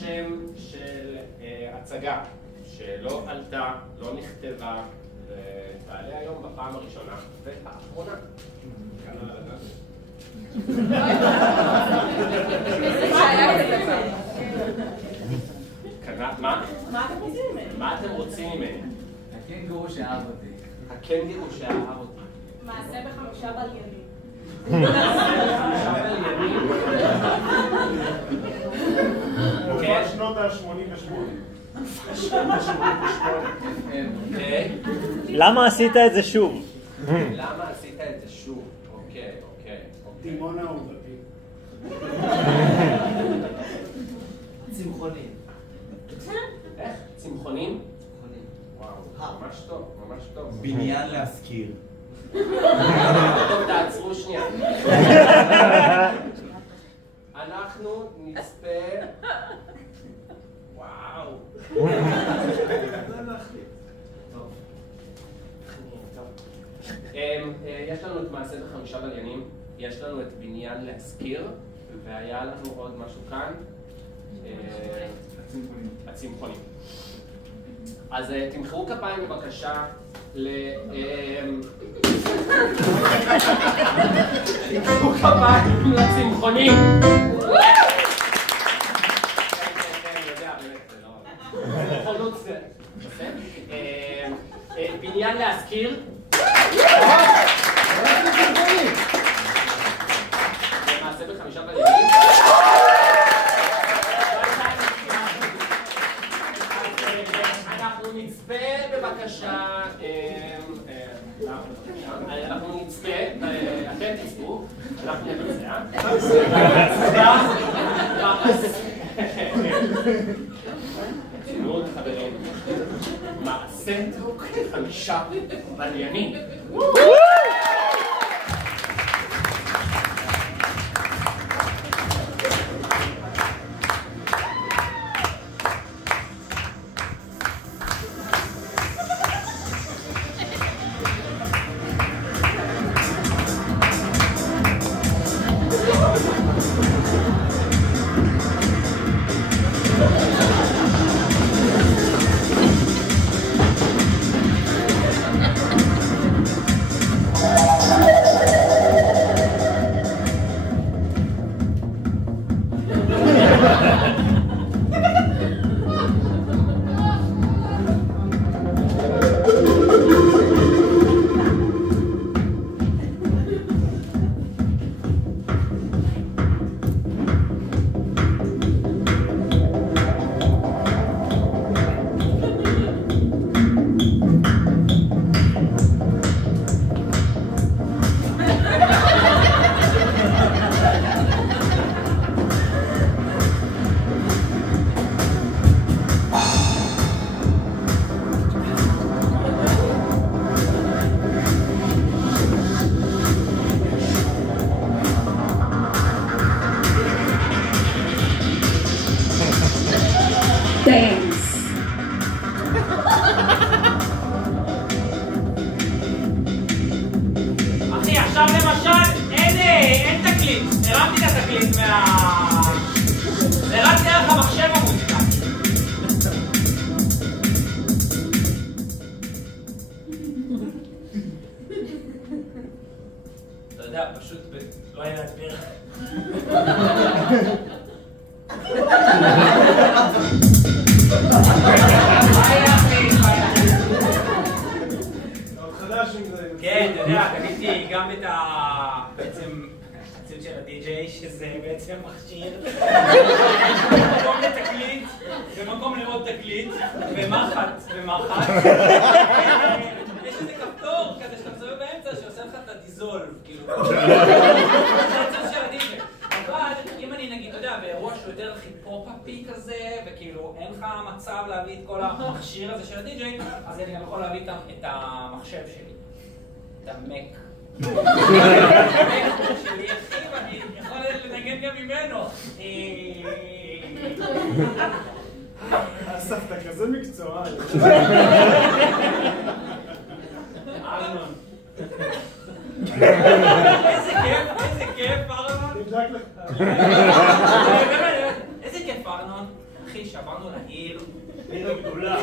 שם של הצגה שלא עלתה, לא נכתבה, ותעלה היום בפעם הראשונה והאחרונה. מה? מה אתם רוצים ממני? מה אתם רוצים ממני? הקנגורו שאהב אותי. הקנגורו שאהב אותי. מעשה ב5 בליינים. כן. שנות ה-88. למה עשית את זה שוב? למה עשית את זה שוב? אוקיי. דימונה אהובתי. צמחונים. איך? צמחונים? וואו, ממש טוב, ממש טוב. בניין להשכיר. טוב, תעצרו שנייה. אנחנו נצפה... וואו. יש לנו את מעשה ב5 בליינים, יש לנו את בניין להשכיר, והיה לנו עוד משהו כאן. הצמחונים. אז תמחאו כפיים בבקשה תמחאו כפיים לצמחונים. בניין להשכיר. מעשה ב5 בליינים. אנחנו נצפה בבקשה, אנחנו נצפה, אתם תצפו, אנחנו נבצע. תראו חברים, מעשה 5 בליינים. אחי, עכשיו למשל, אין תקליט. הרמתי את התקליט זה רק דרך המחשב המוזיקה. אתה יודע, פשוט לא היה להסביר. כן, אתה יודע, קניתי גם את בעצם הציוד של הדי-ג'יי, שזה בעצם מכשיר במקום לתקליט, במקום לעוד תקליט, ומחט. יש איזה כפתור כזה שאתה מסובב באמצע שעושה לך את הדיזולב, כאילו. זה הציוד של הדי-ג'יי. אבל אם אני נגיד, אתה יודע, באירוע שהוא יותר היפ-הופ-אפי כזה, וכאילו אין לך מצב להביא את כל המכשיר הזה של הדי-ג'יי, אז אני גם יכול להביא את המחשב שלי. את המק. המק שלי אחי, ואני יכול לנגן גם ממנו. אסף, אתה כזה מקצוען. ארנון. איזה כיף, ארנון. נבדק לך. איזה כיף, ארנון. אחי, שעברנו לעיר. עיר הגדולה.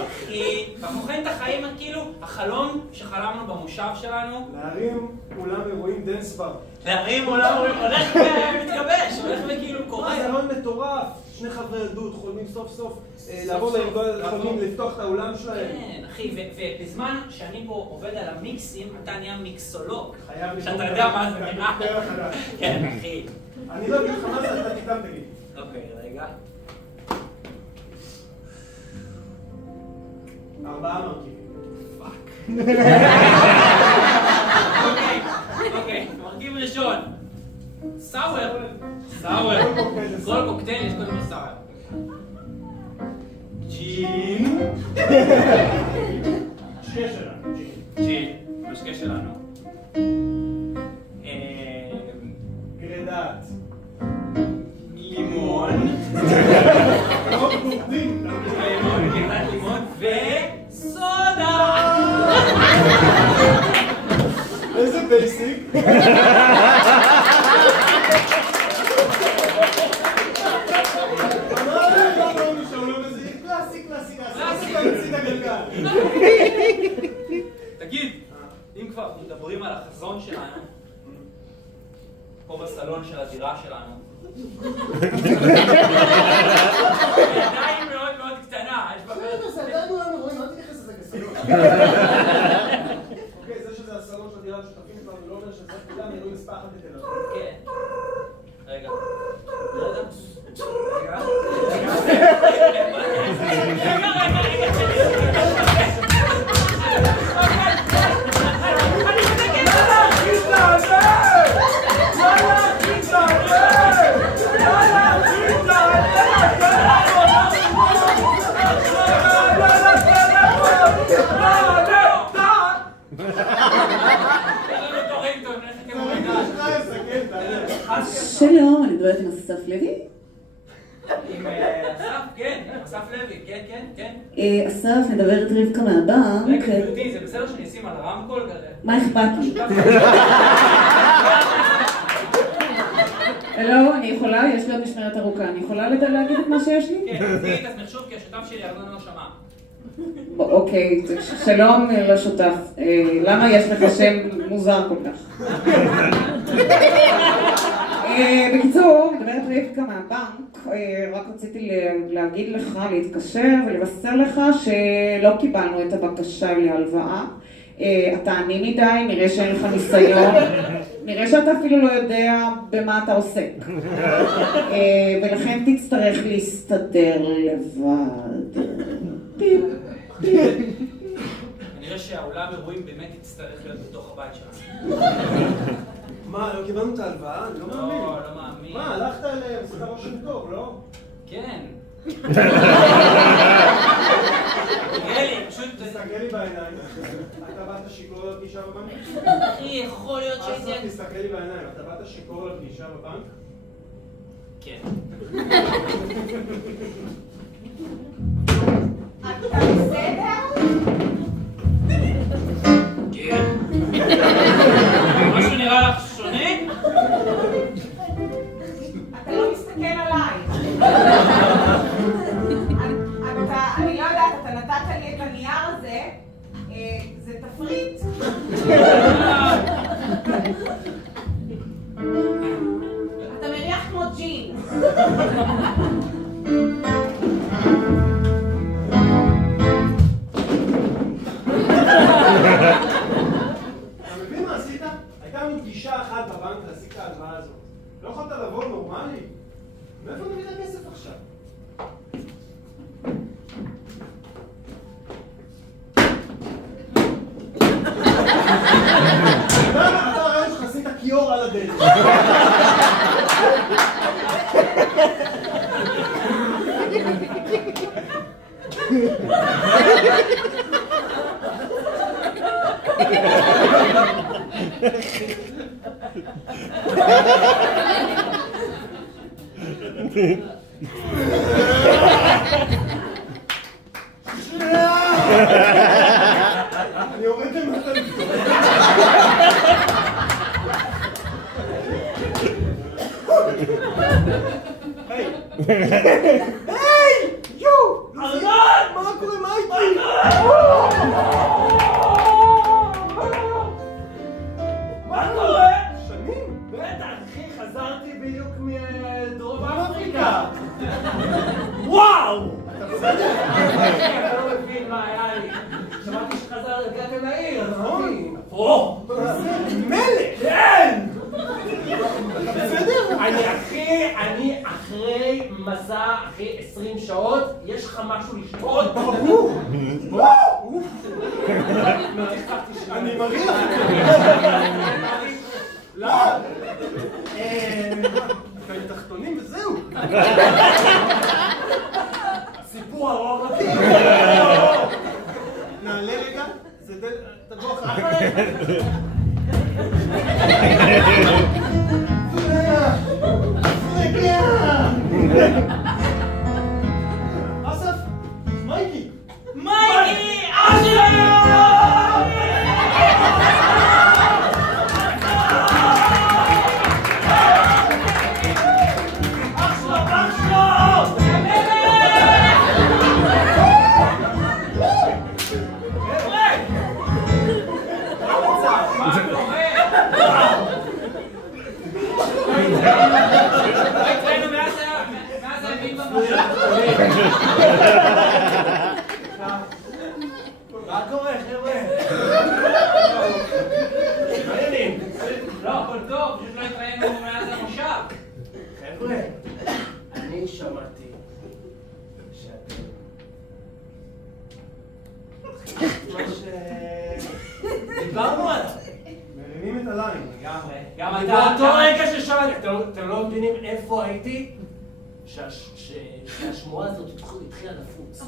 ואנחנו חיים את החיים כאילו החלום שחלמנו במושב שלנו. להרים אולם אירועים דנס בר. להרים עולם הולך ומתגבש, הולך וכאילו קורה. זה רעיון מטורף. שני חברי ילדות חולמים סוף סוף לעבור לארגון, חולמים לפתוח את האולם שלהם. כן, אחי, ובזמן שאני פה עובד על המיקסים, אתה נהיה מיקסולוג. חייב שאתה יודע מה זה נראה. כן, אחי. אני לא אגיד לך מה זה, אתה תיתם תגיד. אוקיי, רגע. 4 מרכיבים. אוקיי, מרכיב ראשון. סאואר. סאואר. כל קוקטייל יש קודם כל סאואר. ג'ין. משקה שלנו, ג'ין. ג'ין, משקה שלנו. גרדת. לימון. לא בורדים. לימון, גרדת לימון וסודה. איזה בייסיק. תגיד, אם כבר מדברים על החזון שלנו, פה בסלון של הדירה שלנו, היא עדיין מאוד מאוד קטנה, יש בה... זה עדיין לא רואים, אל תתייחס לזה כסלון. אוקיי, זה שזה הסלון של הדירה שותפים כבר, ולא אומר שזה כולם נראו מספר אחת בתל אביב. כן. רגע. שלום, אני מדברת עם אסף לוי. עם אסף, כן, אסף לוי, כן, כן, כן. אסף, מדברת רבקה מהבנק. רגע, גברתי, זה בסדר שאני אשים על הרמקול כזה? מה אכפת לי? לא, אני יכולה, יש לי עוד משמרת ארוכה, אני יכולה להגיד את מה שיש לי? כן, תגידי את המחשוב כי השותף שלי ארנון לא שמע. אוקיי, שלום לשותף. למה יש לך שם מוזר כל כך? בקיצור, מדברת רבקה מהבנק, רק רציתי להגיד לך, להתקשר ולבשר לך שלא קיבלנו את הבקשה להלוואה. אתה עני מדי, נראה שאין לך ניסיון, נראה שאתה אפילו לא יודע במה אתה עוסק. ולכן תצטרך להסתדר לבד. כנראה שהאולם אירועים באמת יצטרך להיות בתוך הבית שלנו. מה, לא קיבלנו את ההלוואה? אני לא מאמין. לא, לא מאמין. מה, הלכת אליהם, עשית רושם טוב, לא? כן. אלי, פשוט... תסתכל לי בעיניים. אתה באת שיכור לפגישה בבנק? אחי, יכול להיות שהייתי... אסף, תסתכל לי בעיניים. אתה באת שיכור לפגישה בבנק? כן. אתה בסדר? כן. משהו נראה לך שונה? אתה לא מסתכל עליי. אני לא יודעת, אתה נתת לי את הנייר הזה, זה תפריט. אתה מריח כמו ג'ין. אתה מבין מה עשית? הייתה לנו פגישה אחת בבנק להשיג את ההלוואה הזאת. לא יכולת לבוא נורמלי? מאיפה נביא את הכסף עכשיו? אתה הרי שלך עשית כיור על הדלת. אני יורד למטה לבדוק. היי! היי! יו! או! מלך! כן! אני אחרי מסע, אחרי 20 שעות, יש לך משהו לשתות? אני מריח! לא! כאלה תחתונים וזהו! סיפור ארוך. נעלה רגע, תבוא אחרי. אסף, מייקי! מייקי! אשלו! מה קורה, חבר'ה? מעניינים. לא, הכל טוב, פשוט לא התראינו מאז המושב. חבר'ה, אני שמעתי שאתם... מה שדיברנו עליו. מרימים את הליין. לגמרי. גם באותו אתה... רגע ששמעתי, אתם לא מבינים איפה הייתי? שהשמועה הזאת התחילה לפוץ.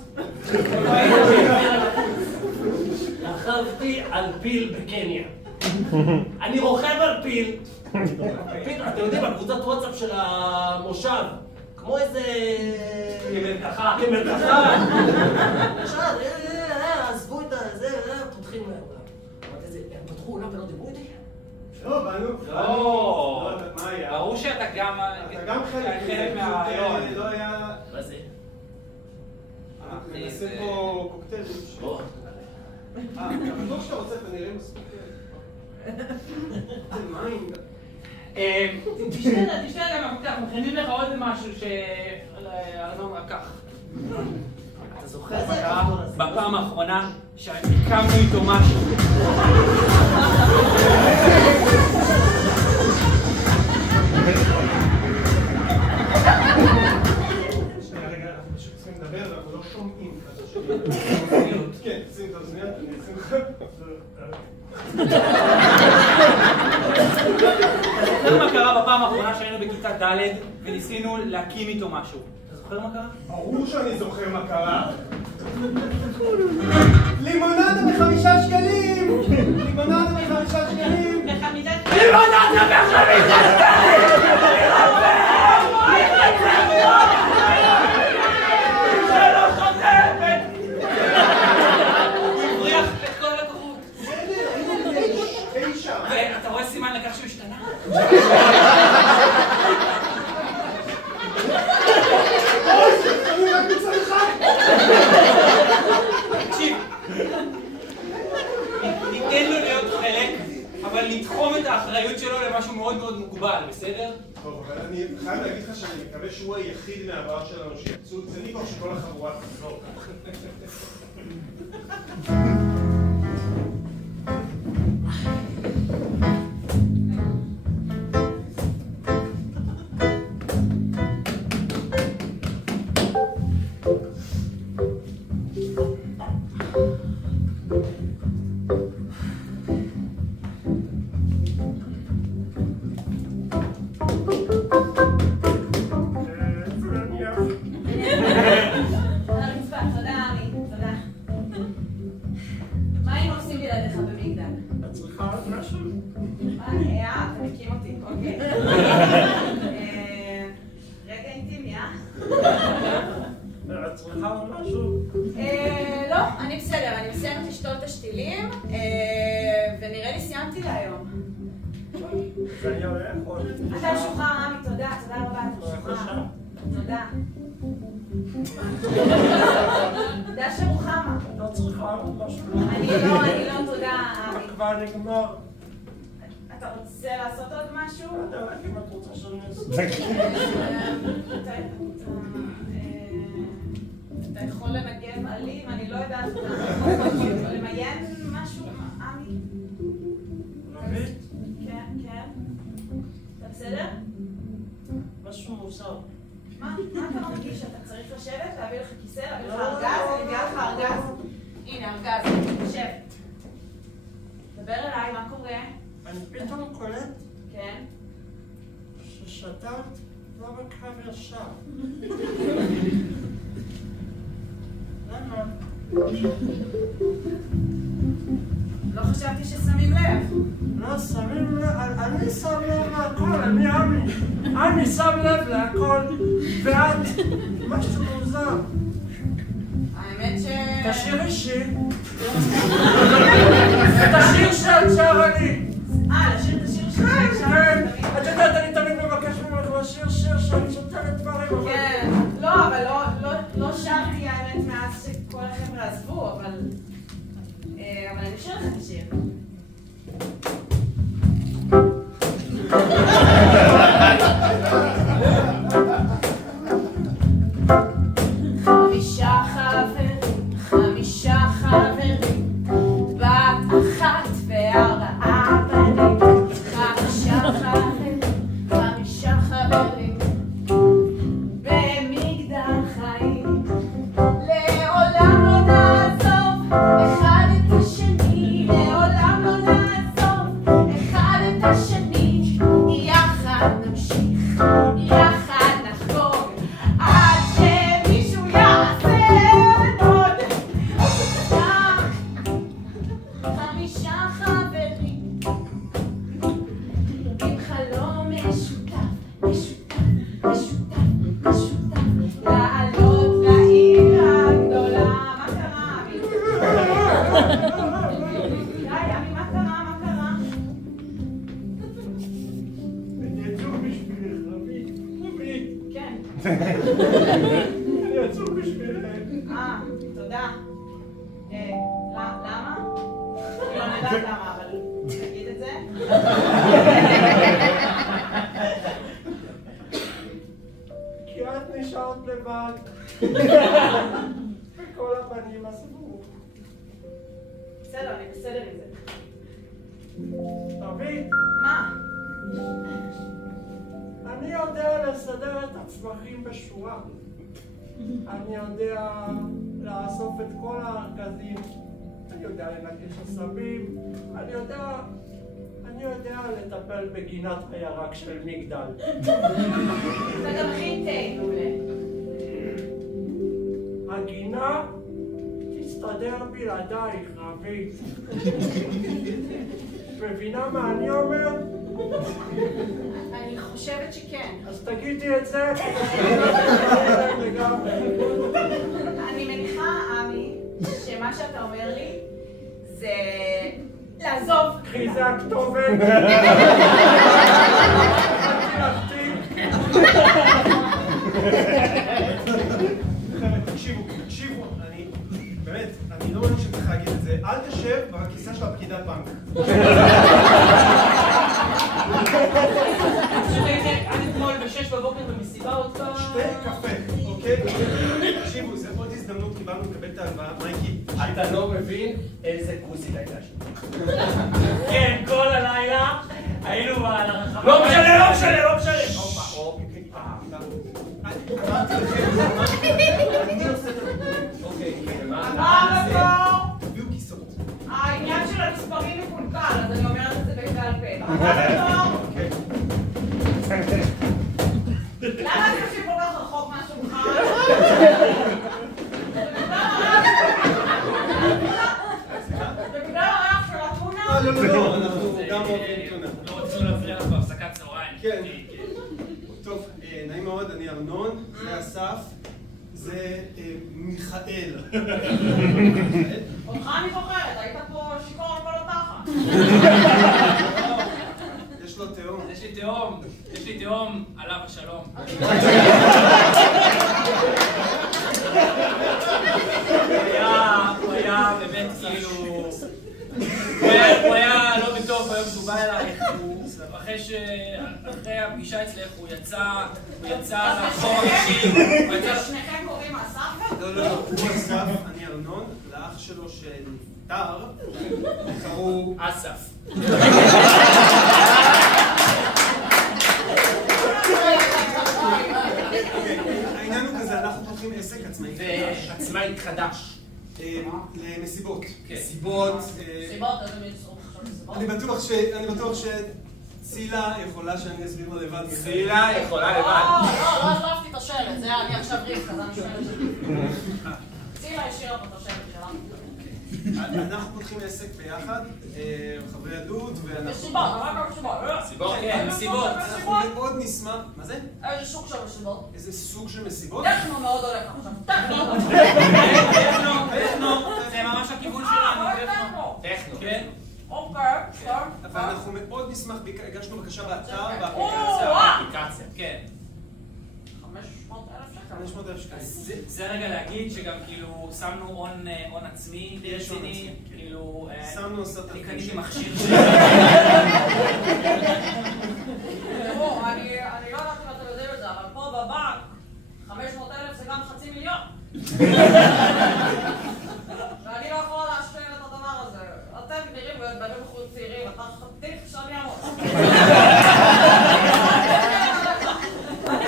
רכבתי על פיל בקניה. אני רוכב על פיל. אתם יודעים, הקבוצת וואטסאפ של המושב, כמו איזה... כמלקחה. כמלקחה. עכשיו, עזבו את זה, פותחים להם. הם פתחו אולם ולא דיברו איתי? לא, באנו. לא. מה היה? ברור שאתה גם... אתה גם חלק מהרעיון. לא היה... מה זה? אנחנו נעשה פה קוקטיילים. אתה בטוח שאתה רוצה, אתה נראה מספיק... זה מים. תשתה גם המפתח, מכינים לך עוד משהו שארנון לקח. אתה זוכר מה קרה? בפעם האחרונה שהקמנו איתו משהו. רגע, אנחנו פשוט צריכים לדבר ואנחנו לא שומעים כזה שלי. כן, שים את האוזניות, אני אשים לך. אתה זוכר מה קרה בפעם האחרונה שהיינו בכיתה ד' וניסינו להקים איתו משהו? אתה זוכר מה קרה? ברור שאני זוכר מה קרה. לימונדה ב5 שקלים! לימונדה ב5 שקלים! לימונדה ב5 שלא חותמת! הוא הבריח את כל הלקוחות. ואתה רואה סימן לכך שהוא השתנה? אני רק מצד אחד! תקשיב, ניתן לו להיות חלק, אבל נתחום את האחריות שלו למשהו מאוד מאוד מוגבל, בסדר? טוב, אבל אני חייב להגיד לך שאני מקווה שהוא היחיד מהבעיות שלנו שיצאו צניקו שכל החבורה תחזור. אתה משוחרר, רמי, תודה רבה, אתה משוחרר. תודה. תודה שרוחמה. לא צריכה משהו. אני לא, תודה, רמי. כבר נגמר. אתה רוצה לעשות עוד משהו? אם את רוצה שאני אעשה. אתה יכול לנגן עלים? אני לא יודעת. אתה יכול למיין משהו, עמי? ארגז, שב. דבר אליי, מה קורה? אני פתאום קולט כן? ששתת לא בקו ישר. למה? לא חשבתי ששמים לב. לא שמים לב, אני שם לב להכל, אני עמי. עמי שם לב להכל, ואת משהו מוזר. האמת ש... תשאירי שיר. את השיר שאת שרה לי. לשיר את השיר שאת שרה. כן, את יודעת, אני תמיד מבקש ממך לשיר שיר שאני שותרת דברים. כן, לא, אבל לא שרתי האמת מאז שכל החבר'ה עזבו, אבל אני אשאיר לך את השיר. חמישה חברים, בת אחת וארבעה בנים. חמישה חברים, במגדל חיים. לעולם לא נעזוב אחד את השני, לעולם לא נעזוב אחד את השני. יחד נמשיך, יחד נחגוג, עד שמישהו יעשה עוד. חמישה חברים, עם חלום משותף, לעלות לעיר הגדולה. מה קרה, עמי? די, עמי, מה קרה? אני עצוב בשבילך, רבי. כן. אני עצוב בשבילך. תודה. למה? אני לא יודעת למה, אבל תגיד את זה. כי את נשארת לבד. וכל הבנים עזבו. בסדר, אני בסדר עם זה. רבי, מה? אני יודע לסדר את הצמחים בשורה. אני יודע לאסוף את כל הארגזים. אני יודע לנקש עשבים. אני יודע לטפל בגינת הירק של מגדל. אתה גם הכין תה, מעולה. הגינה תסתדר בלעדייך, רבי. מבינה מה אני אומר? אני חושבת שכן. אז תגידי את זה. אני מניחה, עמי, שמה שאתה אומר לי זה לעזוב. קחי זה הכתובת. תקשיבו, באמת, אני לא מאמין שצריך להגיד את זה. אל תשב בכיסא של הפקידת בנק. עד אתמול ב-6 בבוקר במסיבה עוד פעם. שתי קפה, אוקיי? תקשיבו, זה עוד הזדמנות, קיבלנו לקבל את ההלוואה. מייקי, אתה לא מבין איזה כוסית הייתה שם. כן, כל הלילה היינו על הרחבה. לא משנה. אני עושה את זה. אוקיי, תביאו כיסאות. העניין של המספרים מקולקל, אז אני אומרת את זה בגלל פה. למה אתם יושבים כל כך רחוק מהשולחן? זה בגלל הריח של הטונה? לא, אנחנו גם אוהבים טונה. לא רצינו להפריע לך בהפסקת צהריים. כן. טוב, נעים מאוד, אני ארנון, זה אסף, זה מיכאל. אותך אני זוכרת, היית פה שיכור על כל התחת. יש לו תאום. יש לי תאום, עליו השלום. הוא היה באמת כאילו... הוא היה לא בטוב ביום שהוא בא אלייך, אחרי הפגישה אצלך הוא יצא לחור אנשים. שניכם קוראים אסף? לא, הוא אסף, אני ארנון, לאח שלו שנפטר, קראו אסף. העניין הוא כזה, אנחנו פותחים עסק עצמאי חדש. ועצמאית חדש. למסיבות. כן. מסיבות. סיבות, איזה מין סוג של סיבות? אני בטוח שצילה יכולה שאני אסביר לה לבד. צילה יכולה לבד. לא עזבתי את השלט, זה אני עכשיו ריבקה, זה המשלט שלי. צילה השאירה פה את השלט שלה. אנחנו פותחים עסק ביחד, חברי עדות, ואנחנו... מסיבות, מה קורה מסיבות? מסיבות, כן, מסיבות. אנחנו מאוד נשמח... מה זה? איזה סוג של מסיבות? איזה סוג של מסיבות? טכנו מאוד הולך עכשיו, טכנו. טכנו, זה ממש הכיוון שלנו, טכנו. טכנו, כן. אוקיי, טוב. ואנחנו מאוד נשמח, הגשנו בקשה באתר, באפליקציה, כן. 500,000 שקלים. זה רגע להגיד שגם כאילו שמנו הון עצמי רציני, כאילו... שמנו 10,000 אני קניתי מכשיר תראו, אני לא יודעת אם אתם יודעים את זה, אבל פה בבנק 500,000 זה גם 500,000. ואני לא יכולה להשפיע את הדבר הזה. אתם נראים בנים בחוץ צעירים, אתה חתיך שאני אמור.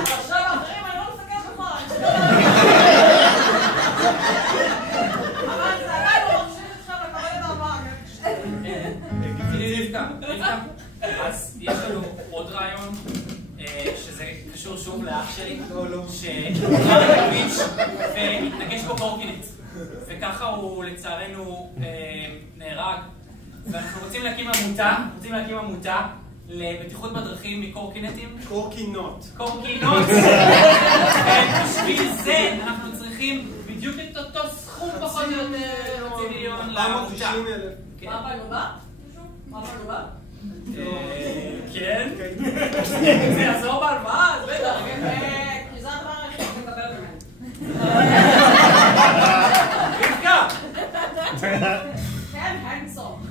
עכשיו אחרים אני לא מסתכל בך, אני מסתכל אבל זה עדיין לא מחשיב אתכם לקבל את הבנק. רבקה, אז יש לנו עוד רעיון שזה קשור שוב לאח שלי שקרא בכביש והתנגש בו קורקינט וככה הוא לצערנו נהרג ואנחנו רוצים להקים עמותה לבטיחות בדרכים מקורקינטים קורקינות ובשביל זה אנחנו צריכים בדיוק את אותו סכום פחות או יותר 500,000 לעמותה. 490,000. מה בלובה? מה בלובה? כן? זה יעזור בהלוואה? אז בטח. כי זה הדבר היחיד שמדבר ממנו. רבקה! כן, הנדסום.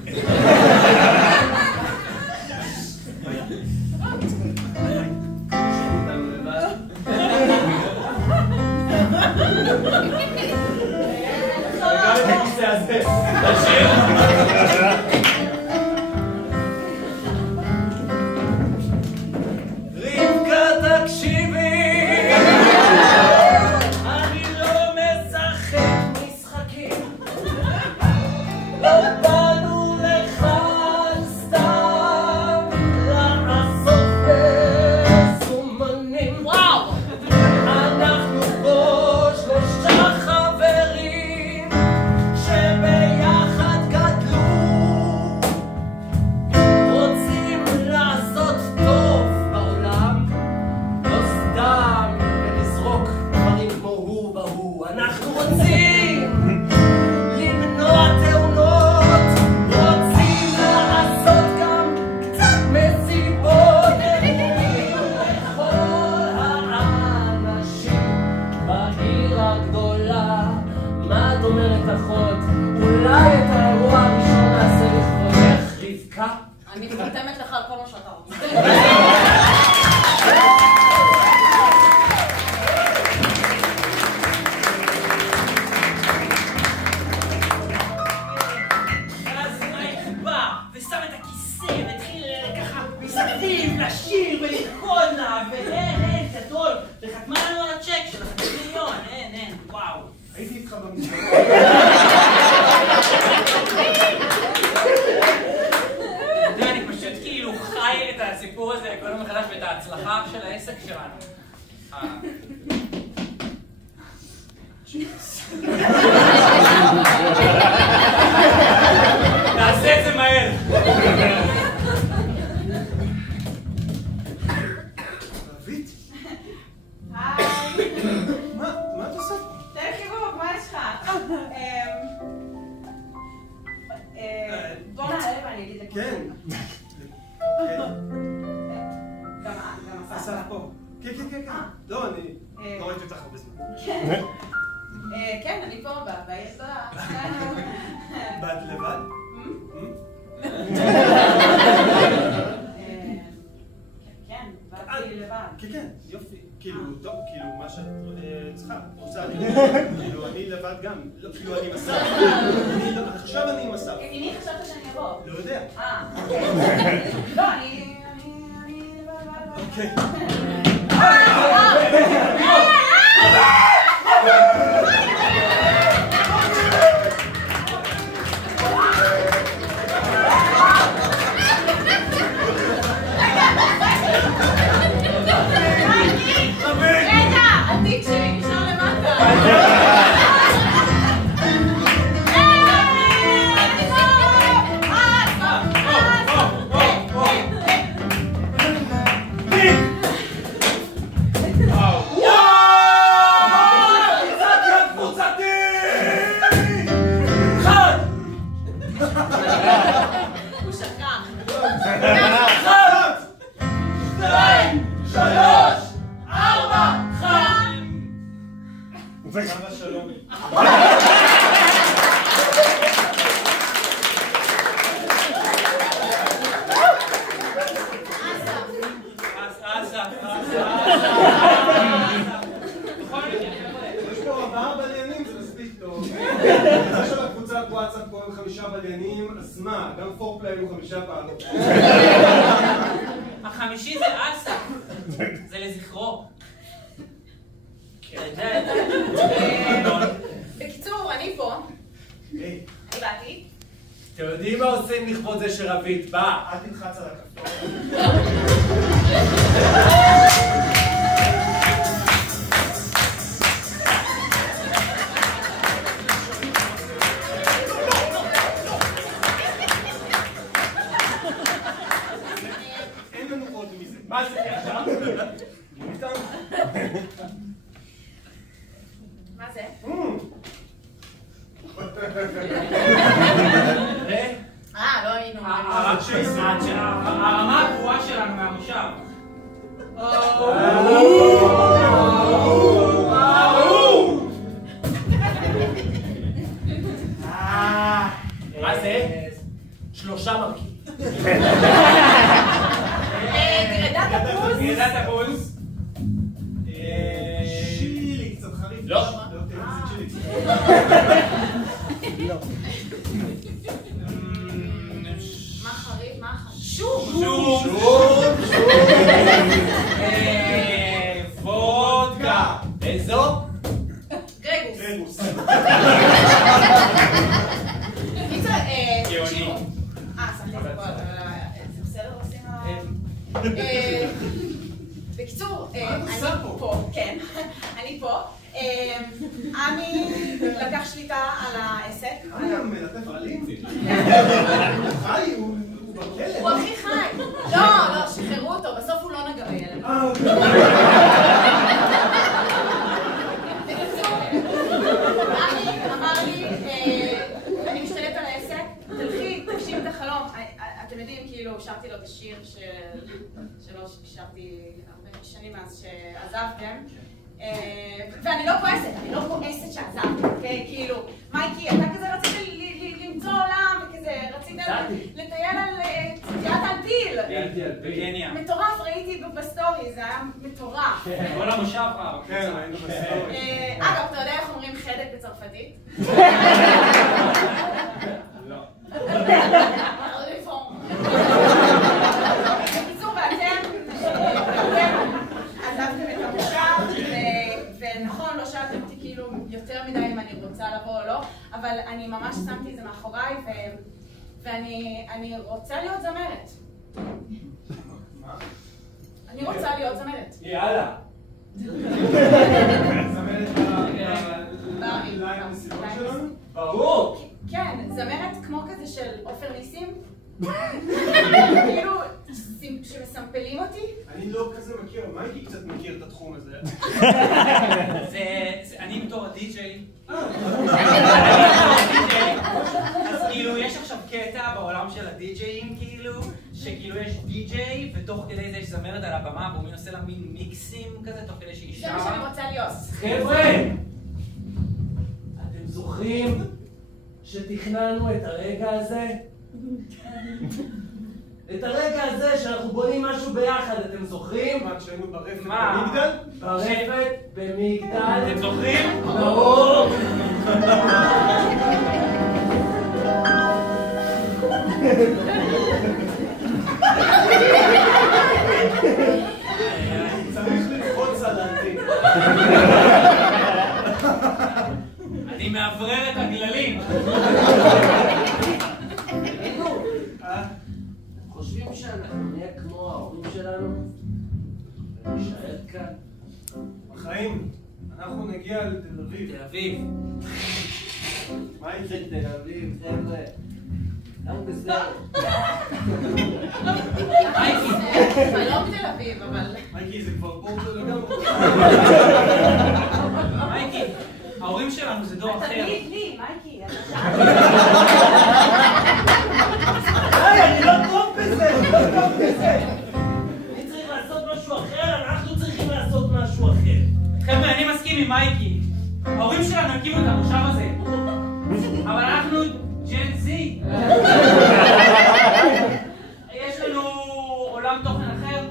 רבקה תקשיבי, אני לא משחק משחקים, לא באנו לכאן סתם לעשות מסומנים. וואו! אנחנו פה 3 חברים שביחד גדלו, רוצים לעשות טוב בעולם, לא סתם לזרוק דברים כמו הוא בהוא. אנחנו רוצים למנוע תאונות, רוצים לעשות גם קצת מסיבות אירועים לכל האנשים בעיר הגדולה. מה את אומרת אחות? אולי את האירוע הראשון נעשה לכבודך, רבקה? אני חותמת לך על כל מה שאתה רוצה. ואז מייק בא ושם את הכיסא והתחיל ככה מסביב לשיר ולרקוד לה והן גדול וחתמה לנו על הצ'ק של 5,000,000. אין, וואו. הייתי איתך במשפט. אני פשוט כאילו חי את הסיפור הזה כל יום מחדש ואת ההצלחה של העסק שלנו. תעשה את זה מהר. רבית? היי. מה את עושה? תן חיבוק, מה יש לך? בוא נעלה ואני אגיד לכם. כן. גם אסף אסף. פה. כן. לא, אני לא ראיתי אותך הרבה זמן. כן, אני פה בילדה. באת לבד? כן, באתי לבד. כן, יופי. כאילו, מה שאת צריכה, רוצה, כאילו, אני לבד גם, כאילו, אני עם אסף. עכשיו אני עם אסף. עם מי חשבת שאני אבוא? לא יודע. לא, אני לבד. אוקיי. וואטסאפ קוראים 5 בליינים, אז מה? גם פורפליי היו 5 פעלות. החמישי זה אסף. זה לזכרו. בקיצור, אני פה. היי. אני באתי. אתם יודעים מה עושים לכבוד זה שרבית בא? אל תלחץ על הכפתור. אין לנו עוד מזה. מה זה עכשיו? מה זה? לא היינו. הרמה הקבועה שלנו מהמושב. מה זה? 3 מרכיב. גרדת הפוז. גרדת הפוז. שילי, קצת חריף. לא. מה חריף? מה חריף? שוב. וודקה. איזו? גרגוס. גאוני. תקשיבו. שמתי את הכל, זה בסדר עושים בקיצור, אני פה, כן, אני פה. עמי לקח שליטה על העסק. עמי מלטף עלים? חי, הוא בכלא. הוא הכי חי. לא, שחררו אותו, בסוף הוא לא נגע בילד. בקיצור, עמי אמר לי, אני משתלט על העסק, תלכי, תגשים את החלום. אתם יודעים, כאילו, שרתי לו את השיר שלא שרתי הרבה שנים מאז שעזבתם. ואני לא כועסת שעזבתי, אוקיי? כאילו, מייקי, אתה כזה רצית למצוא עולם, וכזה רצית לטייל על ציפיית על פיל. בקניה. מטורף, ראיתי בסטורי, זה היה מטורף. כל המושב רב. כן, היינו בסטורי. אגב, אתה יודע איך אומרים חדק בצרפתית? לא. בקיצור, ואתם עזבתם את המושב, ונכון, לא שאלתם אותי כאילו יותר מדי אם אני רוצה לבוא או לא, אבל אני ממש שמתי את זה מאחוריי, ואני רוצה להיות זמרת. מה? אני רוצה להיות זמרת. יאללה. זמרת בלילה המסיבות שלנו? ברור. כן, זמרת כמו כזה של עופר ניסים. כאילו, שמסמפלים אותי. אני לא כזה מכיר, מייקי קצת מכיר את התחום הזה. אני בתור הדי-ג'יי. אז כאילו, יש עכשיו קטע בעולם של הדי-ג'אים, כאילו, שכאילו יש די-ג'יי, ותוך כדי זה יש זמרת על הבמה, והוא עושה לה מין מיקסים כזה, תוך כדי שהיא שרה. זה מה שאני רוצה להיות. חבר'ה, אתם זוכרים שתכננו את הרגע הזה? את הרגע הזה שאנחנו בונים משהו ביחד, אתם זוכרים? מה, כשהיינו ברפת מה? במגדל? ברפת במגדל. אתם זוכרים? ברור. צריך ללחוץ על העתיד. אני מאוורר את הגללים. חושבים שאנחנו נהיה כמו ההורים שלנו? ונשאר כאן? בחיים, אנחנו נגיע לתל אביב. תל אביב. מייקי, תל אביב, חבר'ה. אנחנו בסדר. מייקי. חלום תל אביב, אבל... מייקי זה כבר אורטו לגמרי. מייקי, ההורים שלנו זה דור אחר. תגיד לי, מייקי, אני לא טוב בזה, אני לא טוב בזה. אני צריך לעשות משהו אחר, אנחנו צריכים לעשות משהו אחר. חבר'ה, אני מסכים עם מייקי. ההורים שלנו הקימו את המושב הזה. אבל אנחנו ג'ן זי. יש לנו עולם תוכן אחר.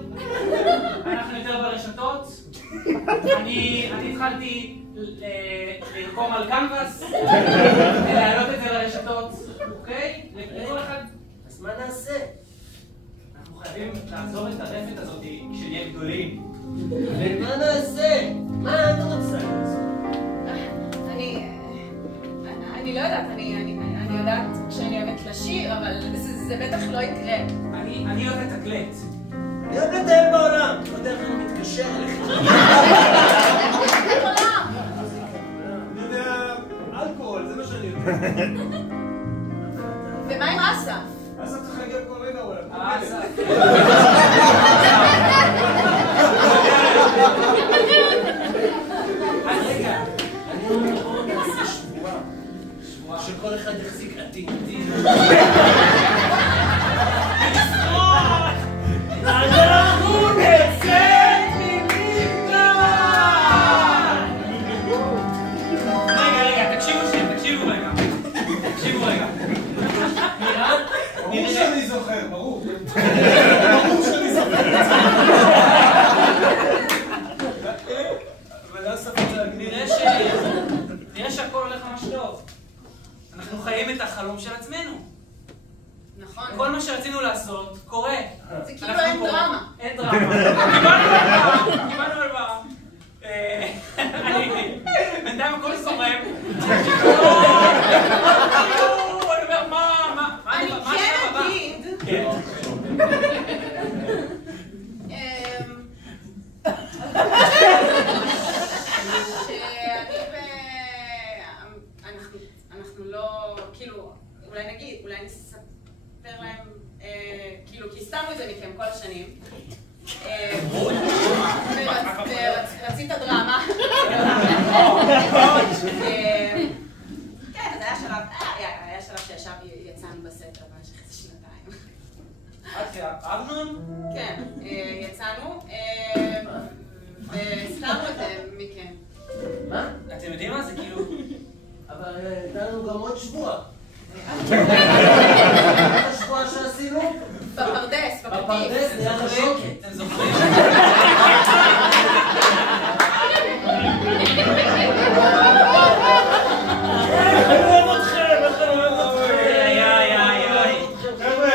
אנחנו יותר ברשתות. אני התחלתי לרקום על קנבס, להעלות את זה לרשתות. אז מה נעשה? אנחנו חייבים לעזור את הרפת הזאת כשנהיה גדולים. ומה נעשה? מה את רוצה לעשות? אני לא יודעת, אני יודעת שאני אוהבת לשיר, אבל זה בטח לא יקרה. אני אוהב לתקלט. אני אוהב לטייל בעולם. לא יודע איך אני מתקשר אליך. אני יודע, אלכוהול, זה מה שאני יודע. ומה עם אסף? אז אתה צריך להגיע כל רגע אולי. אסף. אז רגע, אני אומר, בואו נעשה שבועה. שכל אחד יחזיק עתיד. אנחנו נצא מליטה! רגע, תקשיבו רגע. ברור שאני זוכר, ברור. ברור שאני זוכר. אבל לא ספק להגיד. נראה שהכל הולך ממש טוב. אנחנו חיים את החלום של עצמנו. נכון. כל מה שרצינו לעשות קורה. זה כאילו אין דרמה. אין דרמה. קיבלנו הלוואה. בינתיים הכל זורם. אני אומר, מה? אני כן אגיד... אנחנו לא... כאילו, אולי נספר להם... כאילו, כי הסתרנו את זה מכם כל השנים. ורצית דרמה. כן, אז היה שלב שישב יצאנו בסתר במשך איזה שנתיים. ארנון? כן, יצאנו והסתרנו את זה מכם. מה? אתם יודעים מה? זה כאילו... אבל הייתה לנו גם עוד שבוע. השבוע שעשינו? בפרדס, בפרדס, ליד השוקת. אתם זוכרים? חבר'ה,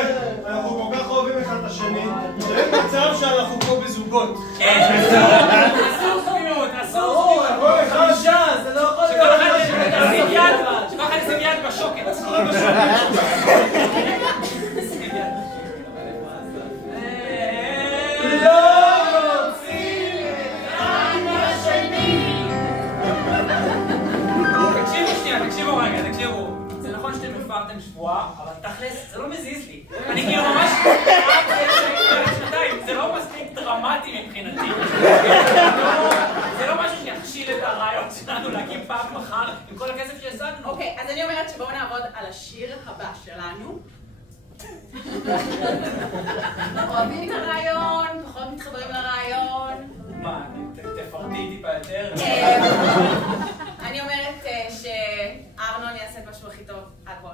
אנחנו כל כך אוהבים אחד את השני, שאין מצב שאנחנו פה בזוגות. כן, אסור זוגיות. כל אחד שעה, זה לא יכול להיות. שכל אחד ישים יד בשוקת. תקשיבו. זה נכון שאתם הפרתם שבועה, אבל תכלס, זה לא מזיז לי. אני כאילו ממש... זה לא מספיק דרמטי מבחינתי. זה לא משהו שיכשיל את הרעיון שלנו להקים פאב מחר עם כל הכסף שהשגנו. אוקיי, אז אני אומרת שבואו נעבוד על השיר הבא שלנו. אוהבים את הרעיון, פחות מתחברים לרעיון. מה, תפרטי טיפה יותר? אני אומרת שארנון יעשה את משהו הכי טוב, הכל.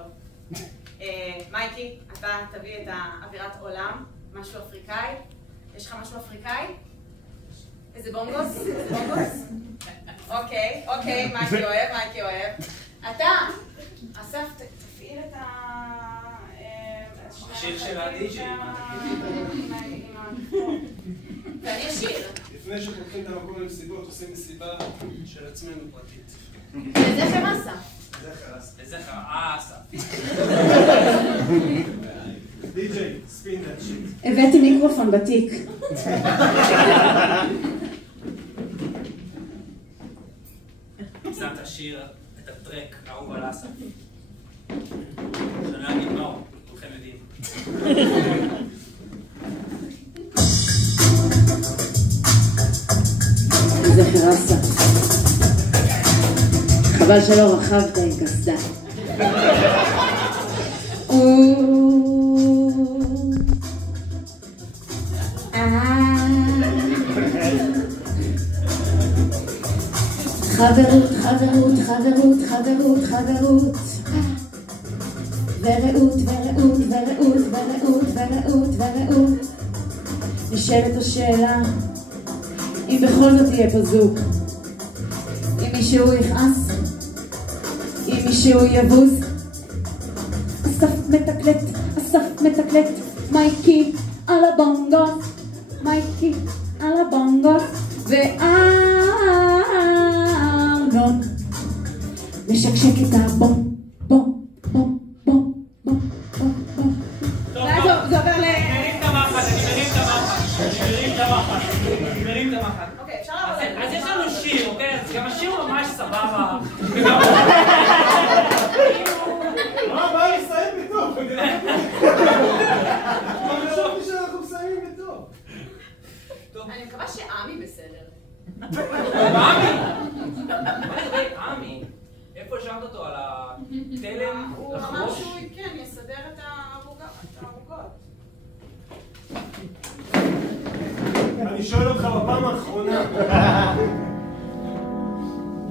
מייקי, אתה תביא את האווירת עולם, משהו אפריקאי. יש לך משהו אפריקאי? איזה בונגוס? אוקיי, מייקי אוהב. אתה, אסף, תפעיל את השיר של הדי-ג'יי. ואני אשיר. לפני שפותחים את המקום למסיבות, עושים מסיבה של עצמנו פרטית. לזכר אסף. לזכר אסף. די-ג'יי, ספין דאט שיט. הבאתי מיקרופון בתיק. שם את השיר, את הטרק, אהוב על אסף. שאני לא אגיד מהו, כולכם יודעים. לזכר אסף. חבל שלא רכבת עם קסדה. חברות, חברות, חברות, חברות, חברות ורעות, ורעות, ורעות, ורעות, ורעות, ורעות נשאלת השאלה אם בכל זאת יהיה פה זוג, אם מישהו יכעס, אם מישהו יבוז. אסף מתקלט, אסף מצקלט, מייקי על הבונגוס, מייקי על הבונגוס, וארנון משקשק את הבום, בום, בום, בום, בום, בום, בום. ואז זה עובר ל... אני מרים את המחט. אוקיי, אפשר לעבור. אז יש לנו שיר, אוקיי? אז גם השיר ממש סבבה. מה נסיים בטוב? אני חשבתי שאנחנו מסיימים בטוב. אני מקווה שעמי בסדר. עמי? מה לגבי עמי? איפה השארת אותו? על התלם? הוא אמר שהוא כן יסדר את הערוגות. אני שואל אותך בפעם האחרונה,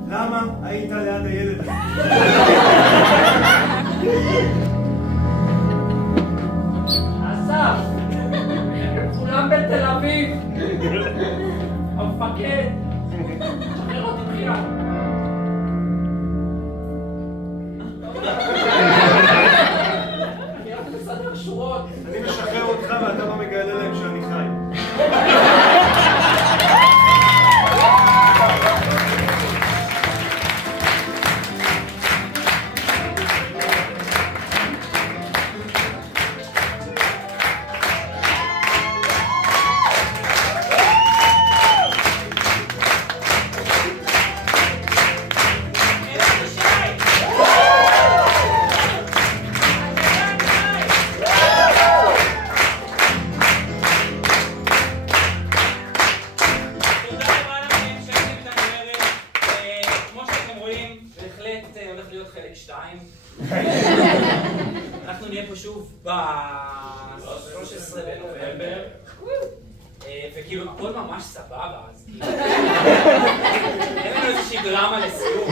למה היית ליד הילד הזה? אסף! כולם בתל אביב! המפקד! שחרר אותי בחייה! אני רק מסדר שורות! אני משחרר אותך ואתה לא מגלה להם שאני חי. אנחנו נהיה פה שוב ב-13 בנובמבר, וכאילו הכל ממש סבבה, אז כאילו אין לנו איזושהי דרמה לסיום.